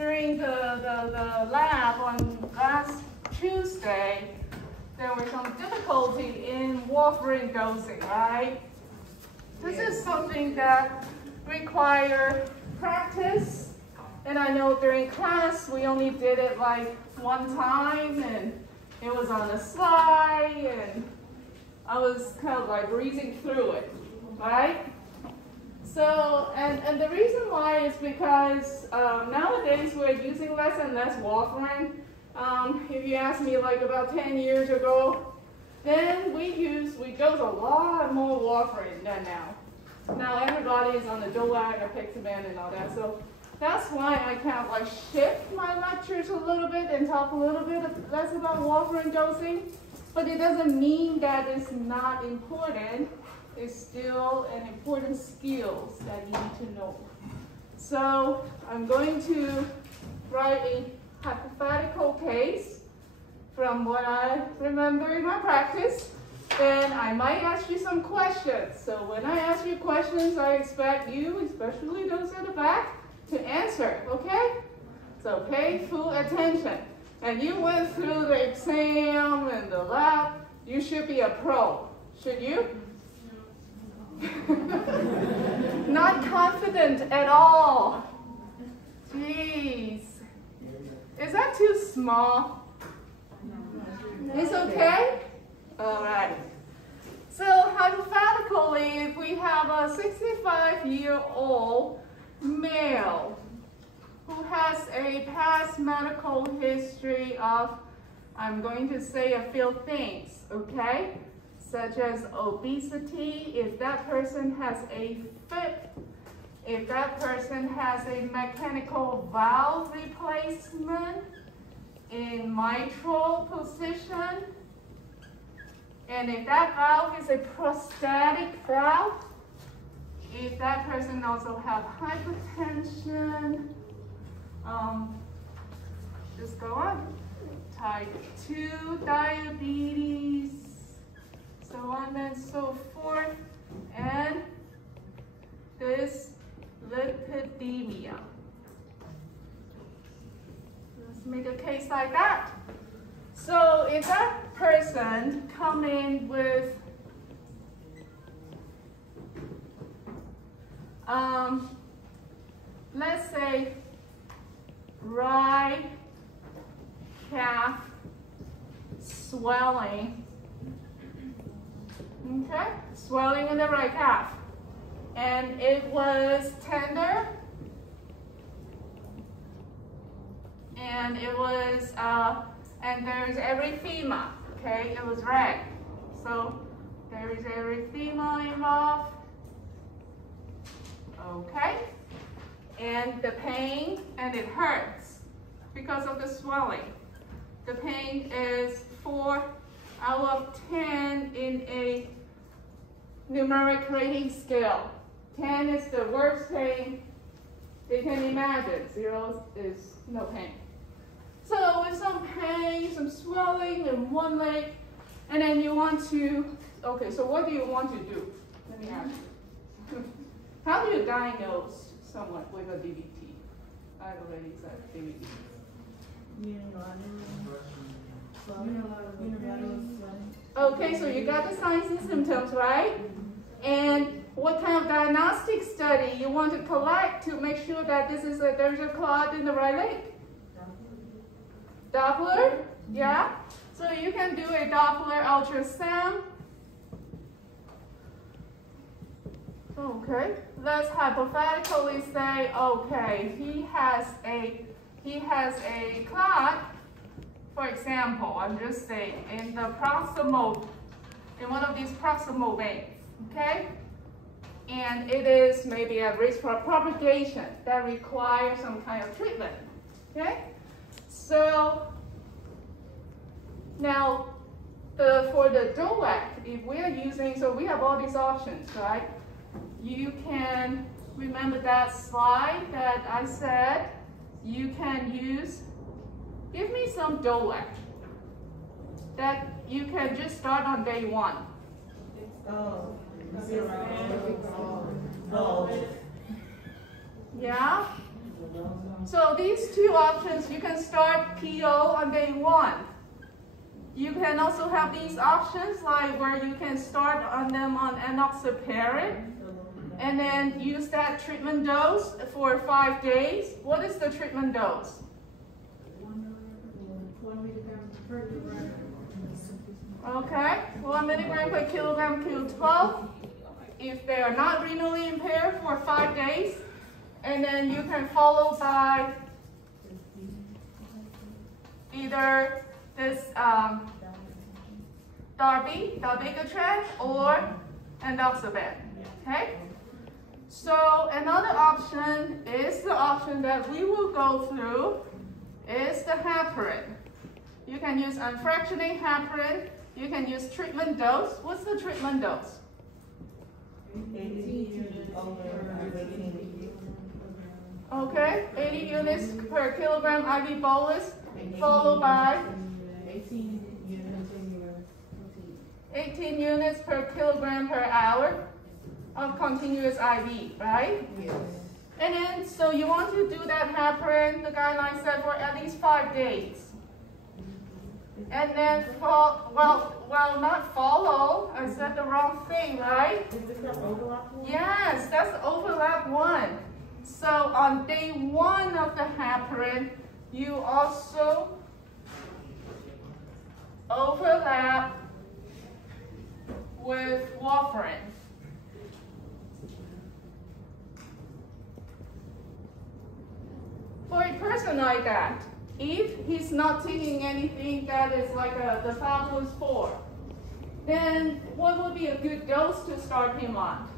during the lab on last Tuesday, there was some difficulty in warfarin dosing, right? This is something that requires practice. And I know during class, we only did it like one time, and it was on a slide, and I was kind of like breezing through it, right? So, and the reason why is because nowadays we're using less and less warfarin. If you ask me like about 10 years ago, then we dose a lot more warfarin than now. Now everybody is on the DOAC, apixaban, and all that. So that's why I kind of like shift my lectures a little bit and talk a little bit less about warfarin dosing. But it doesn't mean that it's not important. It's still an important skill that you need to know. So I'm going to write a hypothetical case from what I remember in my practice. Then I might ask you some questions. So when I ask you questions, I expect you, especially those at the back, to answer, okay? So pay full attention. And you went through the exam and the lab. You should be a pro, should you? Not confident at all. Jeez. Is that too small? It's okay? All right. So hypothetically, if we have a 65-year-old male who has a past medical history of, I'm going to say a few things, okay? Such as obesity, if that person has a FIP, if that person has a mechanical valve replacement in mitral position, and if that valve is a prostatic valve, if that person also have hypertension, just go on, type 2 diabetes, so on and so forth, and this lipidemia. Let's make a case like that. So if that person come in with let's say right calf swelling, okay, swelling in the right calf, and it was tender, and it was and there's erythema, okay, it was red, so there is erythema involved, okay, and the pain, and it hurts because of the swelling. The pain is 4 out of 10 in a numeric rating scale. 10 is the worst pain they can imagine. 0 is no pain. So with some pain, some swelling in one leg, and then you want to, okay, so what do you want to do? Let me ask you. How do you diagnose someone with a DVT? I already said DVT. Okay, so you got the signs and symptoms, right? And what kind of diagnostic study you want to collect to make sure that there's a clot in the right leg? Doppler? Yeah? So you can do a Doppler ultrasound. Okay, let's hypothetically say, okay, he has a clot, for example, I'm just saying, in the proximal, in one of these proximal veins, okay? And it is maybe at risk for propagation that requires some kind of treatment, okay? So now, for the DOAC, if we are using, so we have all these options, right? You can remember that slide that I said. You can use, give me some DOAC that you can just start on day 1. No. Yeah? So these two options, you can start PO on day 1. You can also have these options like where you can start on them on enoxaparin and then use that treatment dose for 5 days. What is the treatment dose? 1 milligram per kilogram. Okay, 1 milligram per kilogram Q12 if they are not renally impaired for 5 days. And then you can follow by either this dabigatran or endoxaban. Okay? So another option is the option that we will go through is the heparin. You can use unfractionated heparin. You can use treatment dose. What's the treatment dose? 80 over 18. Okay, 80 units per kilogram IV bolus, followed by 18 units per kilogram per hour of continuous IV, right? Yes. And then, so you want to do that heparin, the guidelines said for at least 5 days. And then, not follow, I said the wrong thing, right? Is this the overlap one? Yes, that's the overlap one. So on day 1 of the heparin, you also overlap with warfarin. For a person like that, if he's not taking anything that is like the fabulous 4, then what would be a good dose to start him on?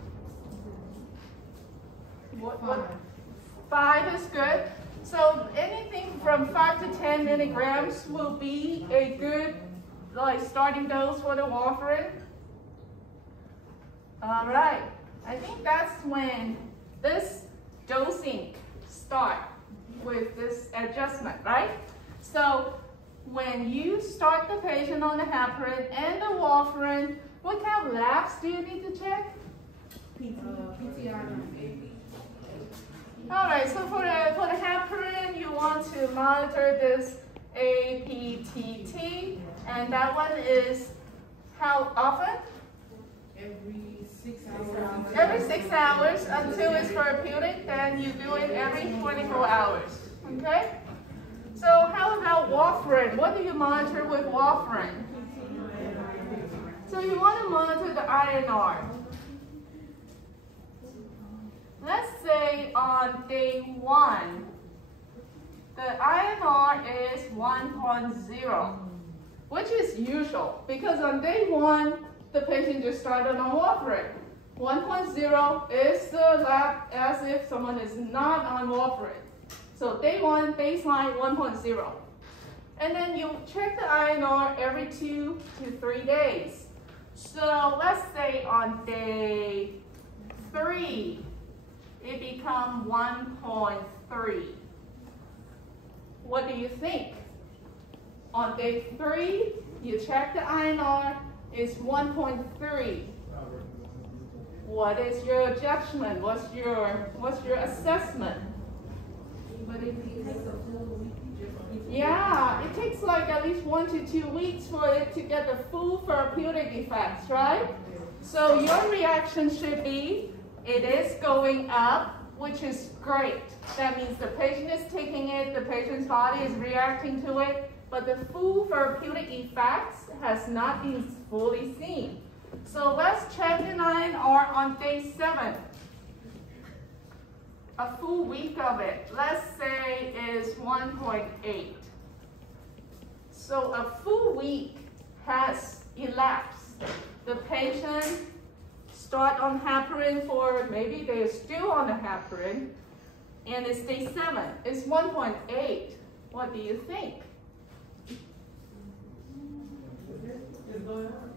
What? 5 is good. So anything from 5 to 10 milligrams will be a good starting dose for the warfarin. All right. I think that's when this dosing starts with this adjustment, right? So when you start the patient on the heparin and the warfarin, what kind of labs do you need to check? PTI. All right, so for the heparin, you want to monitor this APTT, and that one is how often? Every 6 hours. Every 6 hours until it's therapeutic, then you do it every 24 hours, okay? So how about warfarin? What do you monitor with warfarin? So you want to monitor the INR. Let's say on day 1, the INR is 1.0, which is usual because on day 1, the patient just started on warfarin. 1.0 is the lab as if someone is not on warfarin. So day 1, baseline 1.0. And then you check the INR every 2 to 3 days. So let's say on day 3, it becomes 1.3. What do you think? On day 3, you check the INR, it's 1.3. What is your judgment? What's your assessment? But if it takes a full week, Yeah, it takes like at least 1 to 2 weeks for it to get the full therapeutic effects, right? So your reaction should be, it is going up, which is great. That means the patient is taking it, the patient's body is reacting to it, but the full therapeutic effects has not been fully seen. So let's check the INR on day 7. A full week of it, let's say is 1.8. So a full week has elapsed. The patient start on heparin for maybe they're still on the heparin, and it's day 7. It's 1.8. What do you think?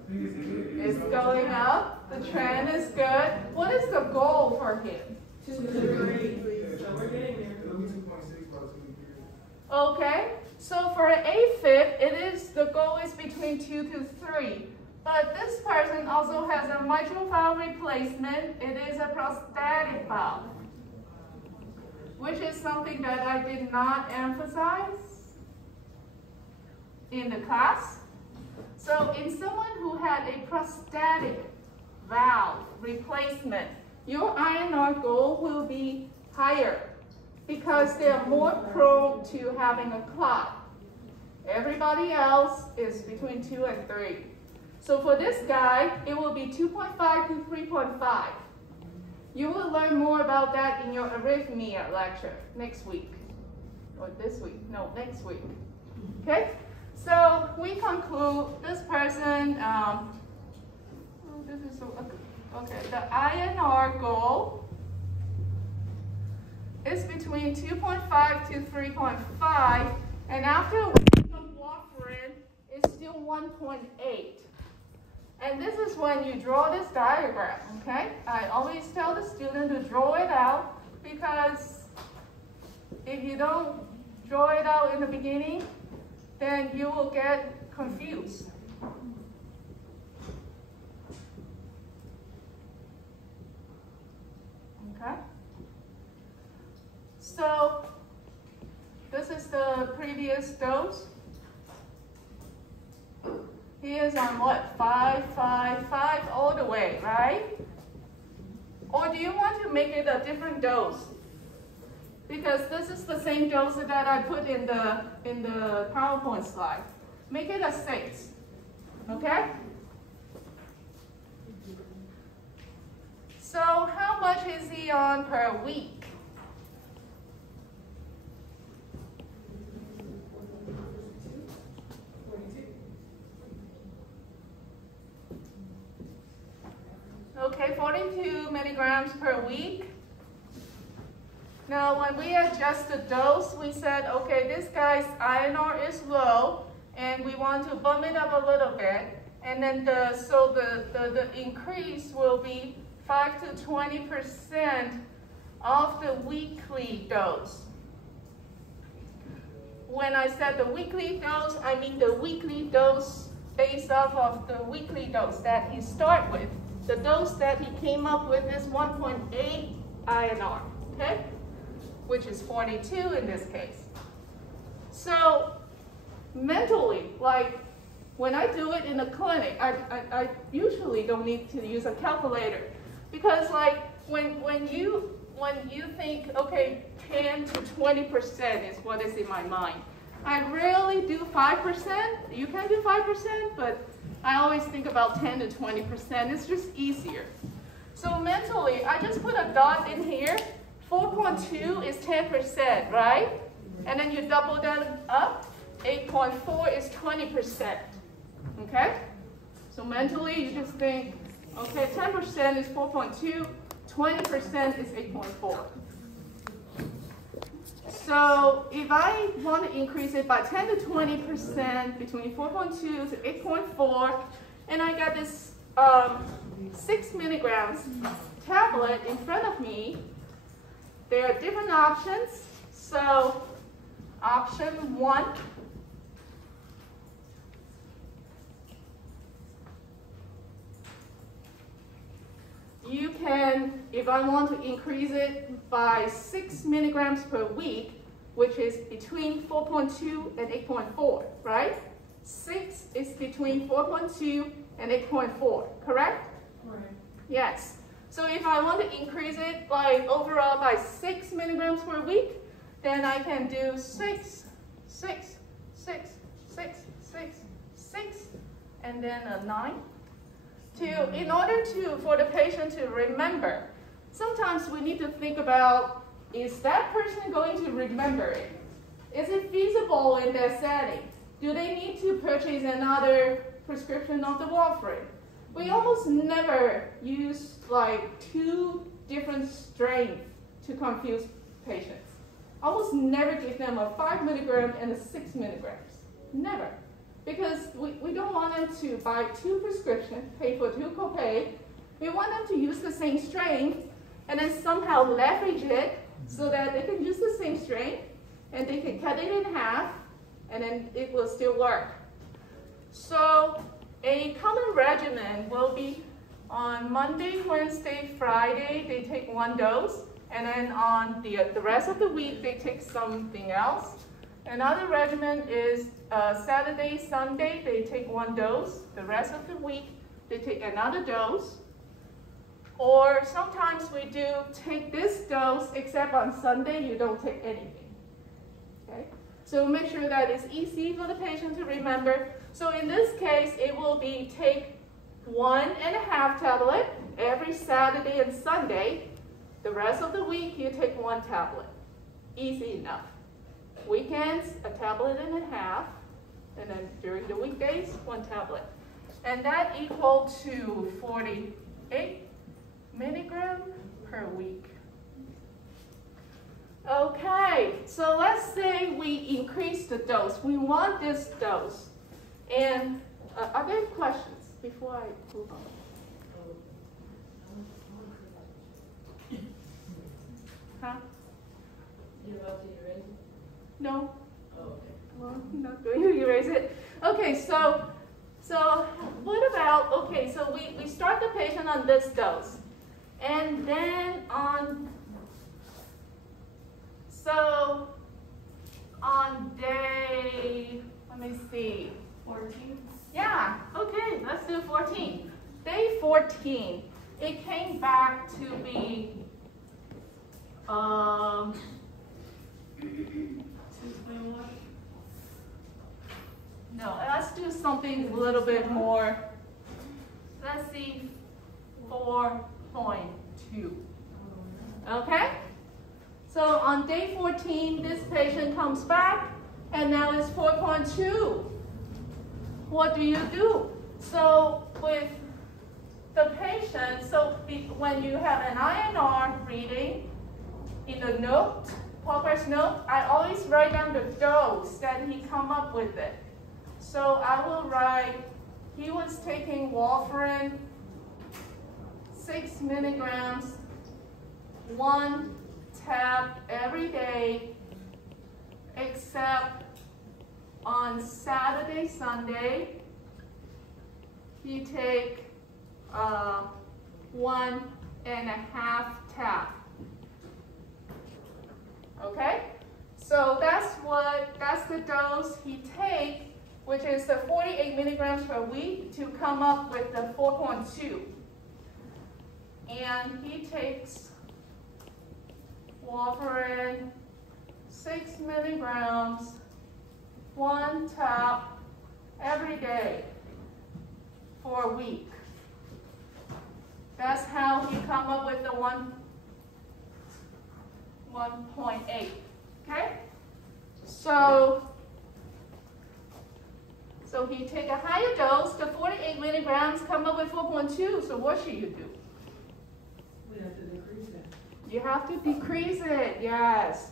It's going up. The trend is good. What is the goal for him? 2 to 3. So we're getting there. Okay, so for an AFib, the goal is between 2 to 3. But this person also has a mitral valve replacement. It is a prostatic valve. which is something that I did not emphasize in the class. So in someone who had a prosthetic valve replacement, your INR goal will be higher because they are more prone to having a clot. Everybody else is between 2 and 3. So for this guy, it will be 2.5 to 3.5. You will learn more about that in your arrhythmia lecture next week. Or this week, no, next week. Okay? So we conclude this person, this is so, okay, the INR goal is between 2.5 to 3.5, and after a week of warfarin, it's still 1.8. And this is when you draw this diagram, okay? I always tell the student to draw it out, because if you don't draw it out in the beginning, then you will get confused. Okay? So this is the previous dose. He is on what? 5, 5, 5 all the way, right? Or do you want to make it a different dose? Because this is the same dose that I put in the PowerPoint slide. Make it a 6, okay? So how much is he on per week? Okay, 42 milligrams per week. Now, when we adjust the dose, we said, okay, this guy's INR is low, and we want to bump it up a little bit. And then the increase will be 5 to 20% of the weekly dose. When I said the weekly dose, I mean the weekly dose based off of the weekly dose that he started with. The dose that he came up with is 1.8 INR, okay? Which is 42 in this case. So mentally, like when I do it in the clinic, I usually don't need to use a calculator, because like when you think, okay, 10 to 20% is what is in my mind. I rarely do 5%. You can do 5%, but I always think about 10 to 20%. It's just easier. So mentally, I just put a dot in here. 4.2 is 10%, right? And then you double that up. 8.4 is 20%. Okay? So mentally, you just think, okay, 10% is 4.2, 20% is 8.4. So if I want to increase it by 10 to 20% between 4.2 to 8.4, and I got this 6 milligrams tablet in front of me, there are different options. So option 1, you can, if I want to increase it by 6 milligrams per week, which is between 4.2 and 8.4, right? 6 is between 4.2 and 8.4, correct? Right. Yes. So if I want to increase it like overall by 6 milligrams per week, then I can do 6, 6, 6, 6, 6, 6, and then a 9. In order for the patient to remember, sometimes we need to think about, is that person going to remember it? Is it feasible in their setting? Do they need to purchase another prescription of the warfarin? We almost never use like 2 different strains to confuse patients. Almost never give them a 5 milligram and a 6 milligrams. Never. Because we don't want them to buy 2 prescriptions, pay for 2 copay. We want them to use the same strain and then somehow leverage it so that they can use the same strain and they can cut it in half and then it will still work. So a common regimen will be on Monday, Wednesday, Friday, they take 1 dose, And then on the rest of the week, they take something else. Another regimen is Saturday, Sunday, they take 1 dose. The rest of the week, they take another dose. Or sometimes we do take this dose, except on Sunday, you don't take anything. Okay? So make sure that it's easy for the patient to remember. So in this case, it will be take 1.5 tablet every Saturday and Sunday. The rest of the week, you take 1 tablet. Easy enough. Weekends, 1.5 tablets, and then during the weekdays, 1 tablet. And that equal to 48 milligrams per week. Okay, so let's say we increase the dose. We want this dose. And are there questions before I move on? Huh? You're about to erase it? No. Oh, okay. Well, I'm not going to erase it. Okay, so what about, okay, so we start the patient on this dose. And then on day, let me see. 14? Yeah, okay, let's do 14. Day 14, it came back to be, 2.1? no, let's do something a little bit more. Let's see, 4.2. Okay? So on day 14, this patient comes back, and now it's 4.2. What do you do? So with the patient, when you have an INR reading, in the note, progress note, I always write down the dose that he come up with it. So I will write, he was taking warfarin, 6 milligrams, 1 tab every day, except on Saturday, Sunday, he take 1.5 tab. Okay, so that's the dose he take, which is the 48 milligrams per week to come up with the 4.2. And he takes warfarin, 6 milligrams, 1 tab every day for a week. That's how he come up with the 1.8, okay? So he take a higher dose, the 48 milligrams, come up with 4.2, so what should you do? We have to decrease it. You have to decrease it, yes.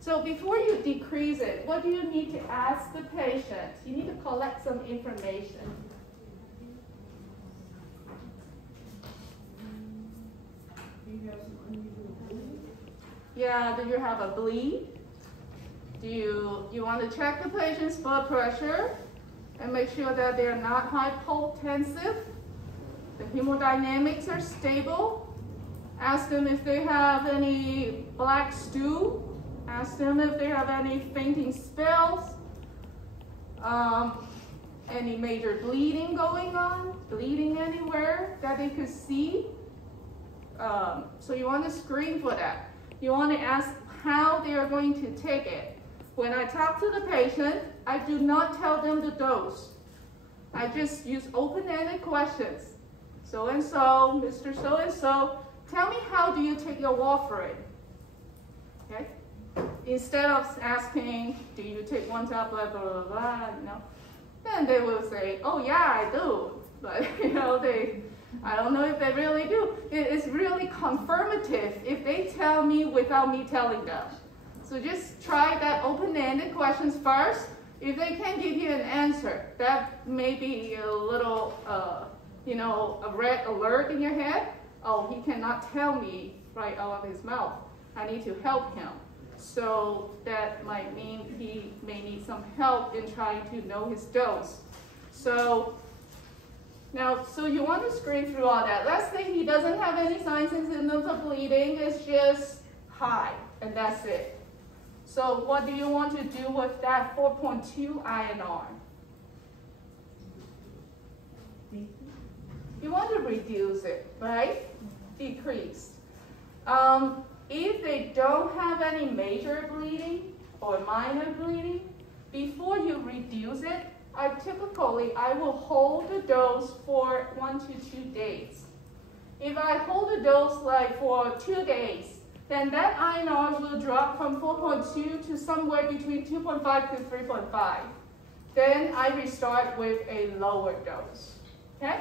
So before you decrease it, what do you need to ask the patient? You need to collect some information. Do you have some unusual bleeding? Yeah, do you have a bleed? Do you want to check the patient's blood pressure and make sure that they're not hypotensive? The hemodynamics are stable. Ask them if they have any black stool. Ask them if they have any fainting spells. Any major bleeding going on, bleeding anywhere that they could see. So you want to screen for that. You want to ask how they are going to take it. When I talk to the patient, I do not tell them the dose. I just use open-ended questions. So-and-so, Mr. So-and-so, tell me how do you take your warfarin? Okay? Instead of asking, do you take 1 tablet, blah, blah, blah, then they will say, oh yeah, I do. But I don't know if they really do. It's really confirmative if they tell me without me telling them. So just try that open-ended questions first. If they can give you an answer, that may be a little, a red alert in your head. Oh, he cannot tell me right out of his mouth. I need to help him. So that might mean he may need some help in trying to know his dose. So you want to screen through all that. Let's say he doesn't have any signs and symptoms of bleeding. It's just high, and that's it. So what do you want to do with that 4.2 INR? You want to reduce it, right? Decrease. If they don't have any major bleeding or minor bleeding, before you reduce it, I will hold the dose for 1 to 2 days. If I hold the dose like for 2 days, then that INR will drop from 4.2 to somewhere between 2.5 to 3.5. Then I restart with a lower dose, okay?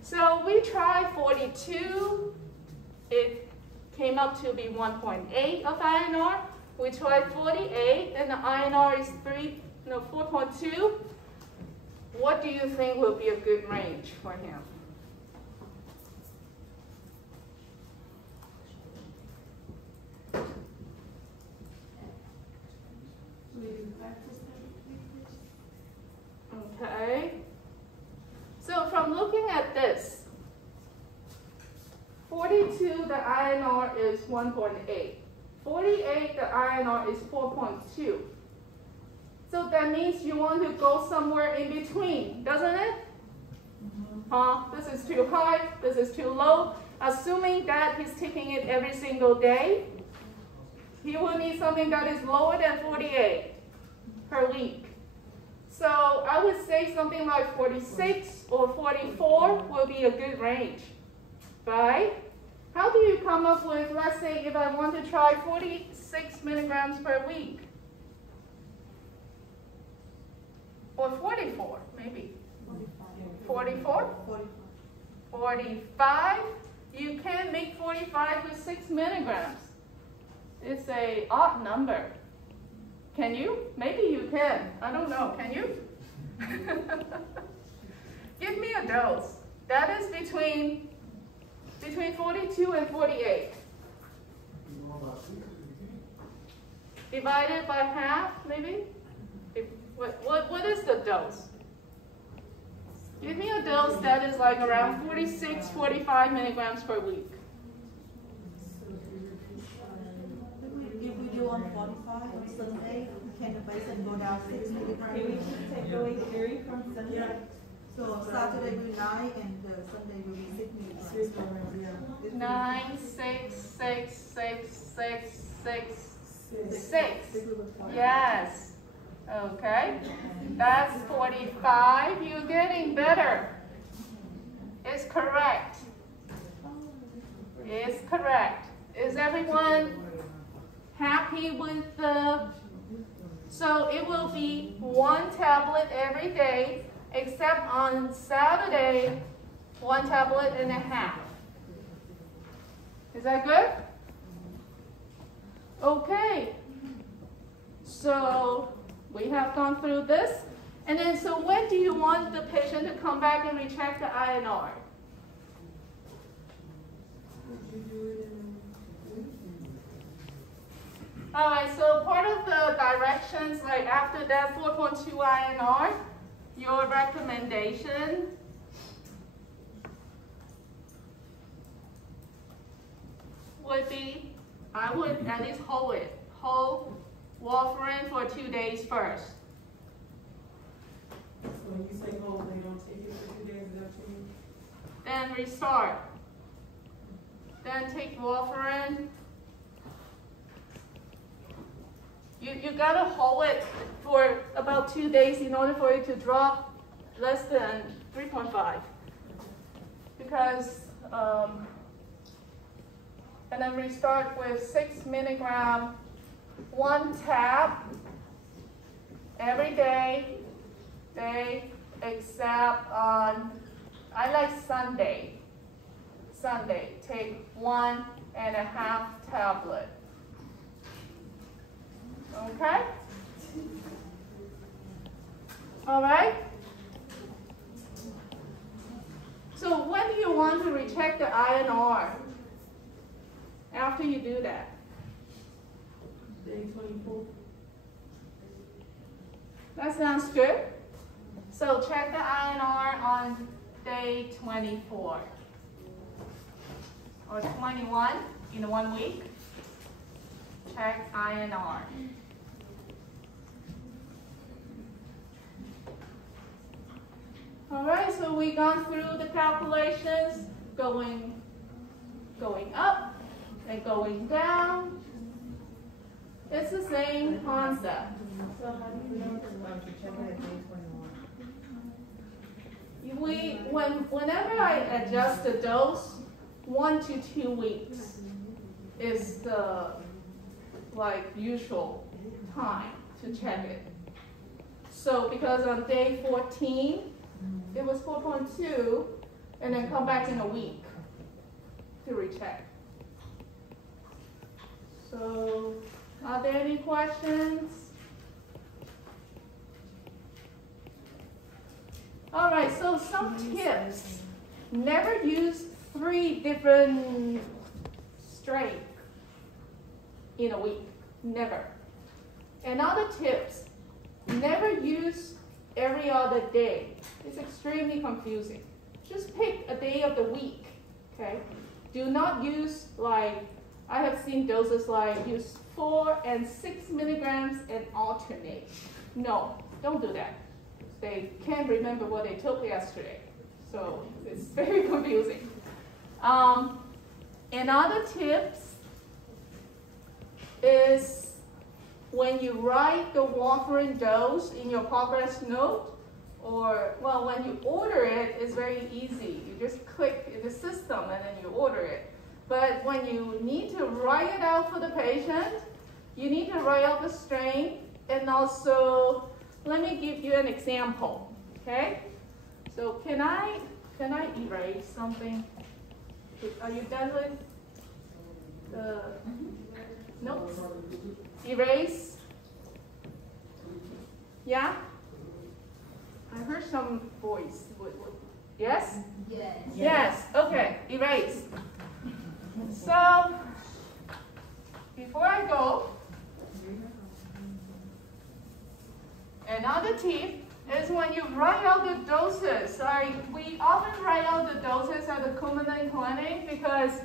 So we tried 42, it came up to be 1.8 of INR. We tried 48, and the INR is 4.2. What do you think will be a good range for him? Okay. So from looking at this, 42, the INR is 1.8. 48, the INR is 4.2. So that means you want to go somewhere in between, doesn't it? This is too high, this is too low. Assuming that he's taking it every single day, he will need something that is lower than 48 per week. So I would say something like 46 or 44 will be a good range, right? How do you come up with, let's say if I want to try 46 milligrams per week? Or 44, maybe. 44? 45? You can make 45 with 6 milligrams. It's an odd number. Can you? Maybe you can. I don't know. Can you? Give me a dose. That is between 42 and 48. Divided by half, maybe? What is the dose? Give me a dose that is like around 46, 45 milligrams per week. If we do on 45 on Sunday, can the patient go down 6 milligrams? Can we just take away 3 from Sunday? Yeah. So Saturday will 9 and Sunday will be 6 milligrams. 9, 6, 6, 6, 6, 6, 6. Yes. Okay. That's 45. You're getting better. It's correct. It's correct. Is everyone happy with the... So it will be 1 tablet every day, except on Saturday, 1 tablet and a half. Is that good? Okay. So we have gone through this. And then, so when do you want the patient to come back and recheck the INR? All right, so part of the directions, like after that 4.2 INR, your recommendation would be, I would at least hold it. Hold warfarin for 2 days first. So when you say hold, they don't take it for 2 days, is that what you mean? Then restart. Then take warfarin. You gotta hold it for about 2 days in order for it to drop less than 3.5. Because, and then restart with 6 milligram, 1 tab every day, except on, I like Sunday. Sunday, take 1.5 tablet. Okay? All right? So when do you want to recheck the INR? After you do that? Day 24. That sounds good. So check the INR on day 24 or 21 in 1 week. check INR. All right, so we gone through the calculations, going up and going down. It's the same concept. So how do you know to check it at day 21? Whenever I adjust the dose, 1 to 2 weeks is the usual time to check it. So because on day 14, it was 4.2, and then come back in a week to recheck. So, are there any questions? All right, so some tips. Never use 3 different strengths in a week. Never. And other tips, never use every other day. It's extremely confusing. Just pick a day of the week, okay? Do not use I have seen doses use 4 and 6 milligrams and alternate. No, don't do that. They can't remember what they took yesterday. So it's very confusing. And other tips is when you write the warfarin dose in your progress note, or, well, when you order it, it's very easy. You just click in the system and then you order it. But when you need to write it out for the patient, you need to write out the strength, and also, let me give you an example, okay? So can I erase something? Are you done with the notes? Erase? Yeah? I heard some voice. Yes? Yes. Yes. Okay. Erase. So, before I go, another tip is when you write out the doses. We often write out the doses at the Coumadin clinic because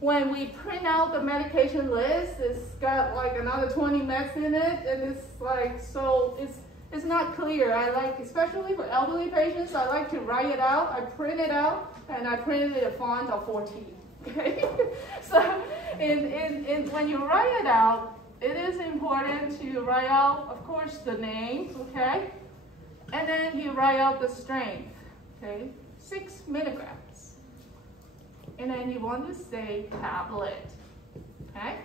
when we print out the medication list, it's got another 20 meds in it, and it's so it's not clear. I especially for elderly patients, I like to write it out. I print it out, and I print it in a font of 14. Okay, so when you write it out, it is important to write out, of course, the name. Okay, and then you write out the strength. Okay, 6 milligrams, and then you want to say tablet. Okay,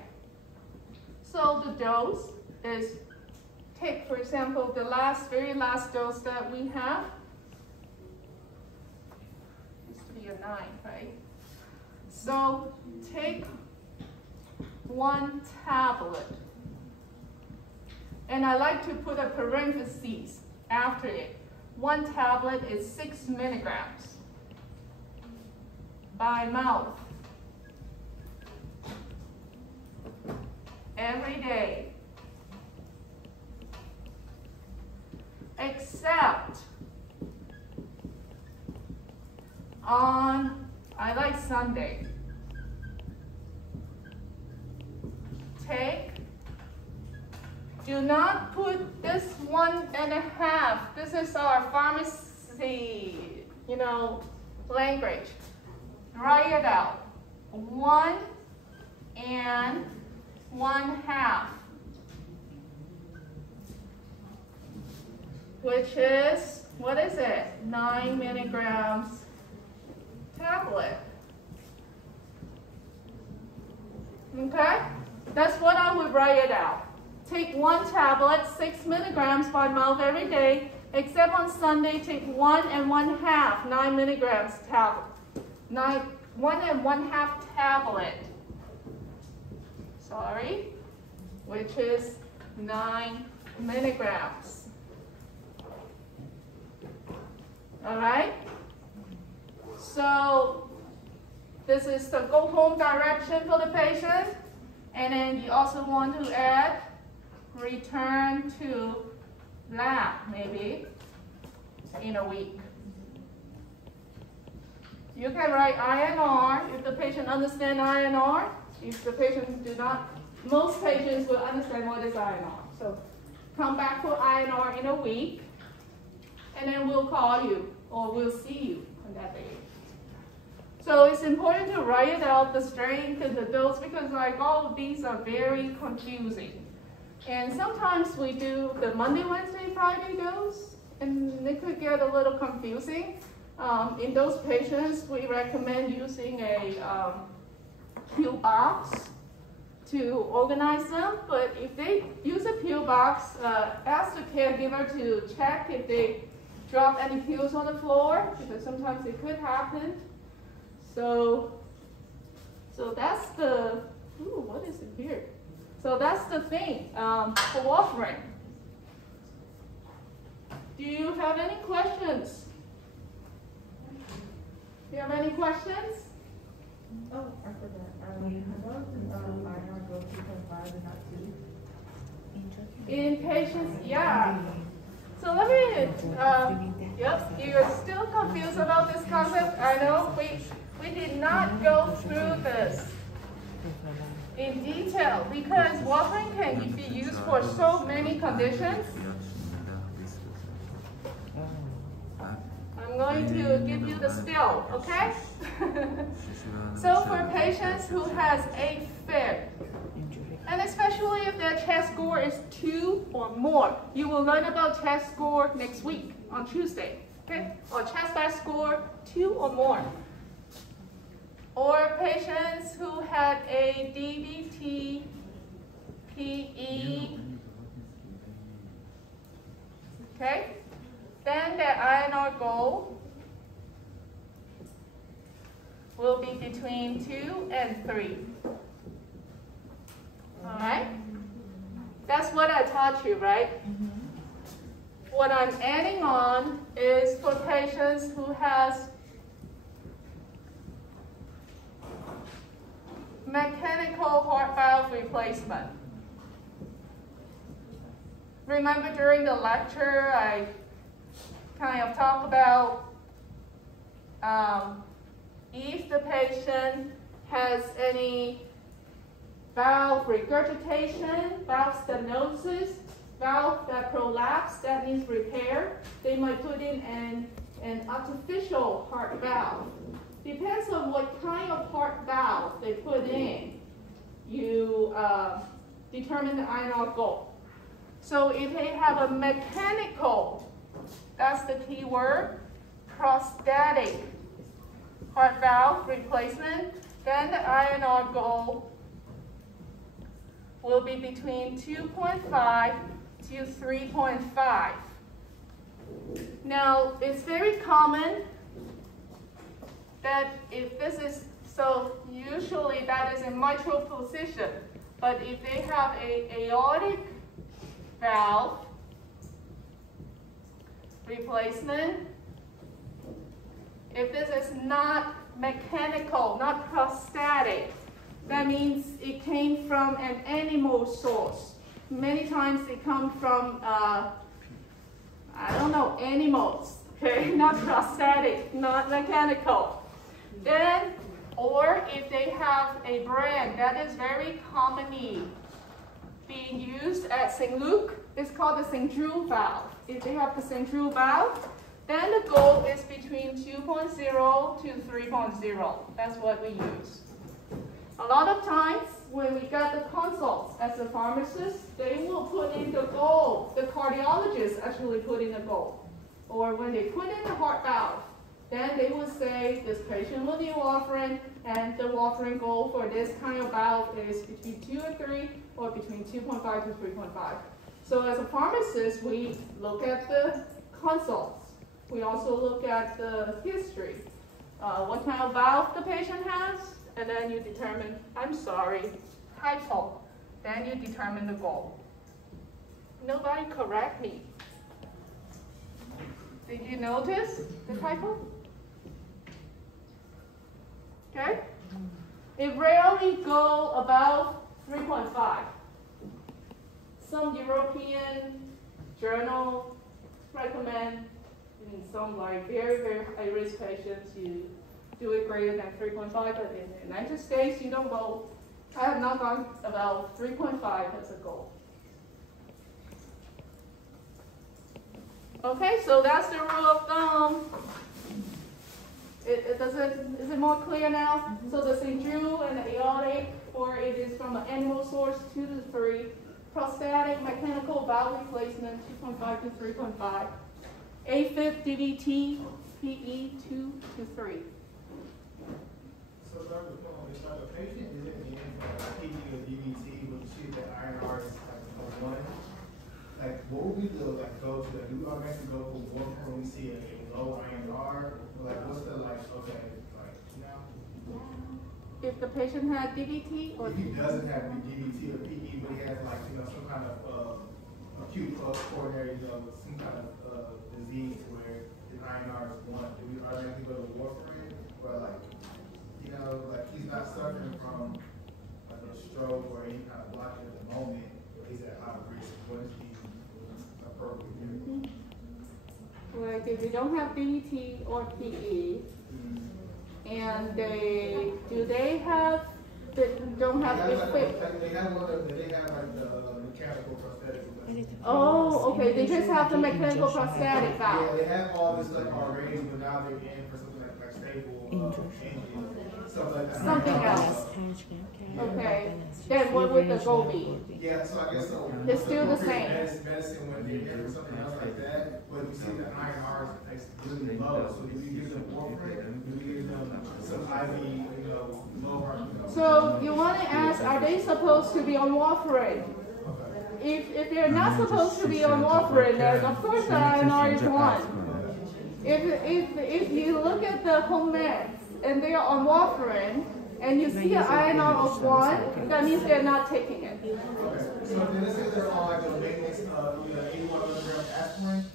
so the dose is. Take, for example, the very last dose that we have. Used to be a 9, right? So take 1 tablet. And I like to put a parenthesis after it. 1 tablet is 6 milligrams by mouth every day. Except on, I like Sunday. Do not put this 1.5. This is our pharmacy, language. Write it out. 1 and 1/2. Which is, what is it? 9 milligrams tablet. Okay? That's what I would write it out. Take 1 tablet, 6 milligrams by mouth every day, except on Sunday, take 1 and 1/2, 9 milligrams tablet. 1 and 1/2 tablet. Sorry, which is 9 milligrams. All right? So this is the go home direction for the patient. And then you also want to add return to lab, maybe, in a week. You can write INR if the patient understands INR. If the patient do not most patients will understand what is INR. So come back for INR in a week, and then we'll call you or we'll see you on that day. So it's important to write out the strength and the dose because like all of these are very confusing. And sometimes we do the Monday, Wednesday, Friday dose, and it could get a little confusing. In those patients, we recommend using a pill box to organize them. But if they use a pill box, ask the caregiver to check if they drop any pills on the floor, because sometimes it could happen. So that's the, ooh, what is it here? So that's the thing for warfarin. Do you have any questions? Do you have any questions? Oh, I forgot. How does INR go 2.5 and not 2? In patients, yeah. So let me, yep, you're still confused about this concept. I know we did not go through this in detail because warfarin can be used for so many conditions. I'm going to give you the spill, okay? So for patients who has AFib, and especially if their chest score is 2 or more, you will learn about chest score next week on Tuesday, okay? Or chest back score 2 or more. Or patients who had a DVT, PE, okay? Then the INR goal will be between 2 and 3. All right? That's what I taught you, right? What I'm adding on is for patients who has mechanical heart valve replacement. Remember during the lecture, I kind of talk about if the patient has any valve regurgitation, valve stenosis, valve that prolapse, that needs repair, they might put in an artificial heart valve. Depends on what kind of heart valve they put in, you determine the INR goal. So if they have a mechanical, that's the key word, prosthetic heart valve replacement, then the INR goal will be between 2.5 to 3.5. Now, it's very common that if this is, so usually that is in mitral position, but if they have a aortic valve replacement, if this is not mechanical, not prosthetic, that means it came from an animal source. Many times it comes from, I don't know, animals, okay? Not prosthetic, not mechanical. Then, or if they have a brand that is very commonly being used at St. Luke, it's called the St. Drew valve. If they have the St. Drew valve, then the goal is between 2.0 to 3.0. That's what we use. A lot of times, when we get the consults as a pharmacist, they will put in the goal. The cardiologist actually put in the goal. Or when they put in the heart valve, then they will say this patient will need warfarin, and the warfarin goal for this kind of valve is between 2 and 3, or between 2.5 to 3.5. So as a pharmacist, we look at the consults. We also look at the history, what kind of valve the patient has, and then you determine, I'm sorry, typo. Then you determine the goal. Nobody correct me. Did you notice the typo? Okay? It rarely go above 3.5. Some European journal recommend in some like very, very high-risk patients, you do it greater than 3.5, but in the United States, you don't go I have not gone about 3.5 as a goal. Okay, so that's the rule of thumb. Is it more clear now? So the central and the aortic, or it is from an animal source, 2 to 3. Prostatic mechanical valve replacement, 2.5 to 3.5. AFib, DVT, PE, 2 to 3. So, Dr. Poon, if like a patient is in the end for PE or DVT, but you see that INR is like a 1, like what would be the go to? Like, do we automatically go for warfarin when we see a low INR? Like, what's the okay, like, you know? If the patient had DVT or If he doesn't have DVT or PE, but he has like some kind of acute coronary, some kind of disease where the INR is 1, do we automatically go to warfarin? Or like, like he's not suffering from like a stroke or any kind of blockage at the moment, but he's at high risk. What is the appropriate? like if they don't have DVT or PE, and they don't have AFib. They have like the mechanical prosthetic. Oh, okay. They just have the mechanical prostatic Yeah, valve. they have all this stuff already, but now they're in for something like stable engine, stuff like that. Something else. Okay. Then what would the goal be? Yeah, so I guess so. It's still the same. Medicine when they're in for something else like that, but you see the INR is really low. So if you give them warfarin, you give them some IV, lower. So you want to ask, are they supposed to be on warfarin? If they're not supposed to be on warfarin, then of course the INR is 1. If you look at the home meds and they are on warfarin, and you see an INR of 1, that means they're not taking it. Okay. So then let's say they're on like a maintenance 81 milligram aspirin,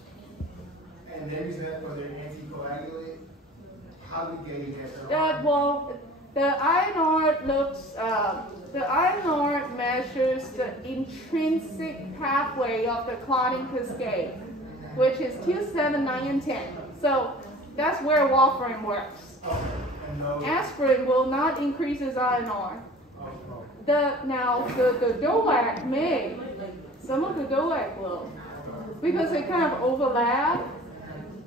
and they're using that for their anticoagulant. How do we gauge that? The INR the INR measures the intrinsic pathway of the clotting cascade, which is 2, 7, 9, and 10. So that's where warfarin works. Aspirin will not increase his INR. The DOAC may, some of the DOAC will, because they kind of overlap.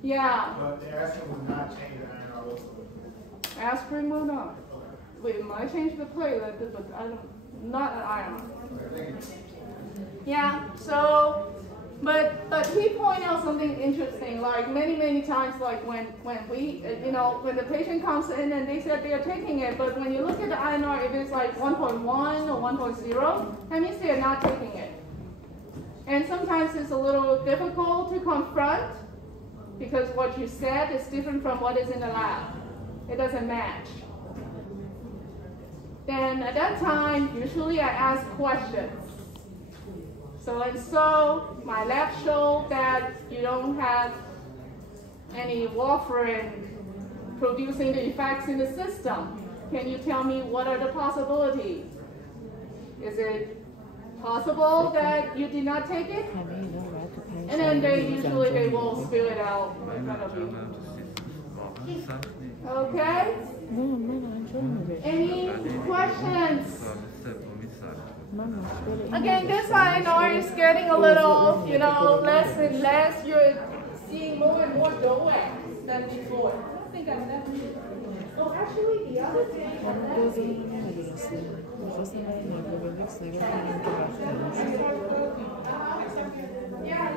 Yeah. But the aspirin will not change the INR whatsoever. Aspirin will not. It might change the platelet, but not an INR. Yeah. So. But he pointed out something interesting, like many times, like when the patient comes in and they said they are taking it, but when you look at the INR, if it's like 1.1 or 1.0, that means they are not taking it. And sometimes it's a little difficult to confront because what you said is different from what is in the lab. It doesn't match. Then at that time, usually I ask questions. So my lab showed that you don't have any warfarin producing the effects in the system. Can you tell me what are the possibilities? Is it possible that you did not take it? And then they will spill it out in front of you. Okay? Any questions? Again, this INR is getting a little, less and less. You're seeing more and more DOACs than before. I don't think I've never. Oh, actually, the other thing. Yeah.